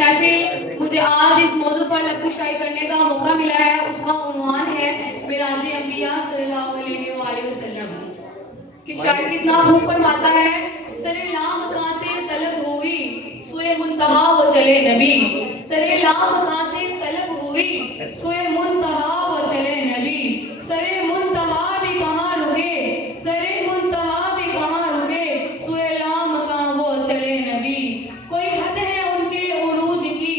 محفل مجھے آج اس موضوع پر لب کشائی کرنے کا موقع ملا ہے، اس کا عنوان ہے معراج انبیاء صلی اللہ علیہ وآلہ وسلم کہ شاعر کتنا خوب فرماتا ہے، سر لام کہاں سے طلب ہوئی سوئے منتہا وہ چلے نبی، سر لام کہاں سے طلب ہوئی سوئے منتہا وہ چلے نبی، سر منتہا بھی کہاں رکے، سر منتہا بھی کہاں رکے سوئے لام کہاں وہ چلے نبی، کوئی حد ہے ان کے عروج کی،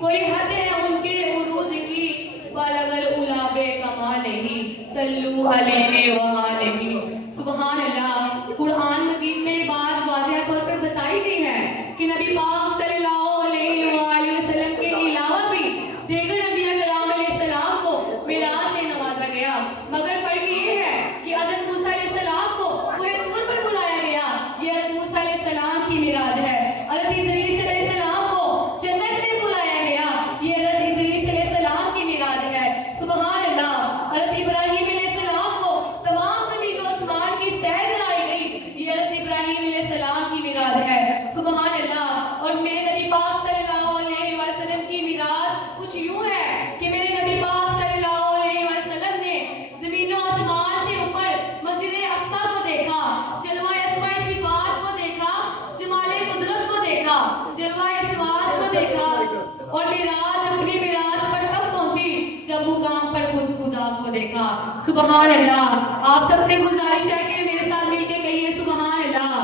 کوئی حد ہے ان کے عروج کی، بالغ العلا بے کمال ہی صلو علیہ وآلہ۔ سبحان اللہ، قرآن مجید میں بات واضح طور پر بتائی گئی ہے کہ نبی پاک صلی اللہ علیہ وآلہ وسلم کے علاوہ بھی دیگر انبیاء کرام علیہ السلام کو معراج سے نوازا گیا، مگر فرق یہ ہے کہ حضرت موسیٰ علیہ السلام کو کوہ طور پر بلایا گیا، یہ حضرت موسیٰ علیہ السلام کی معراج ہے۔ حضرت ادریس علیہ السلام کو جنت میں بلایا گیا، یہ حضرت ادریس علیہ السلام کی معراج ہے۔ سبحان اللہ، حضرت ابراہیم علیہ السلام کو تمام زمین و آسمان کی سیر کرائی گئی، یہ حضرت ابراہیم علیہ السلام کی معراج ہے۔ سبحان اللہ، اور میرے نبی پاک صلی اللہ علیہ وسلم کی معراج کچھ یوں ہے کہ میرے نبی پاک صلی اللہ علیہ وسلم نے زمین و آسمان سے اوپر مسجد اقصیٰ کو دیکھا، جلوہ اسماء صفات کو دیکھا، جمال قدرت کو دیکھا، جلوہ صفات کو دیکھا، اور معراج اپنی معراج پر کب پہنچی جب مقام پر خود خدا کو دیکھا۔ سبحان اللہ، آپ سب سے گزارش ہے کہ میرے ساتھ مل کے کہیے سبحان اللہ،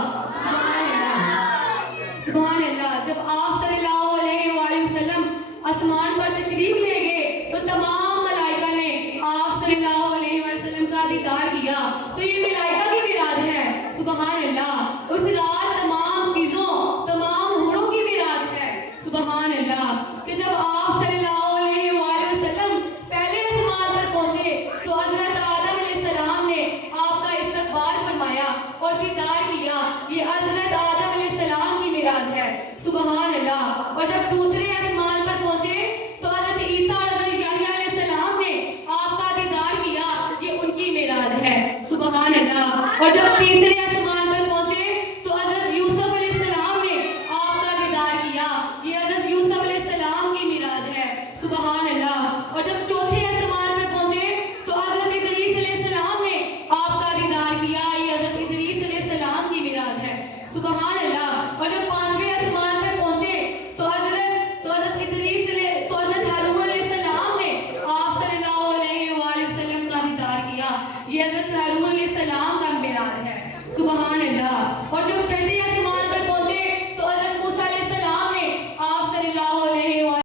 سبحان اللہ، سبحان اللہ۔ جب آپ صلی اللہ علیہ وآلہ وسلم آسمان پر تشریف لے گئے تو تمام ملائکہ نے آپ صلی اللہ علیہ وسلم کا دیدار کیا، تو یہ ملائکہ کی معراج ہے۔ سبحان اللہ، اس رات تمام چیزوں، تمام حوروں کی معراج ہے۔ سبحان اللہ، کہ جب آپ صلی اللہ علیہ وآلہ وسلم پہلے آسمان پر پہنچے تو حضرت آدم علیہ السلام نے آپ کا استقبال فرمایا اور دیدار کیا، یہ حضرت آدم علیہ السلام کی معراج ہے۔ سبحان اللہ، اور جب دوسرے آسمان پر پہنچے تو حضرت عیسیٰ اور حضرت یحییٰ علیہ السلام نے آپ کا دیدار کیا، یہ ان کی معراج ہے۔ سبحان اللہ، اور جب تیسرے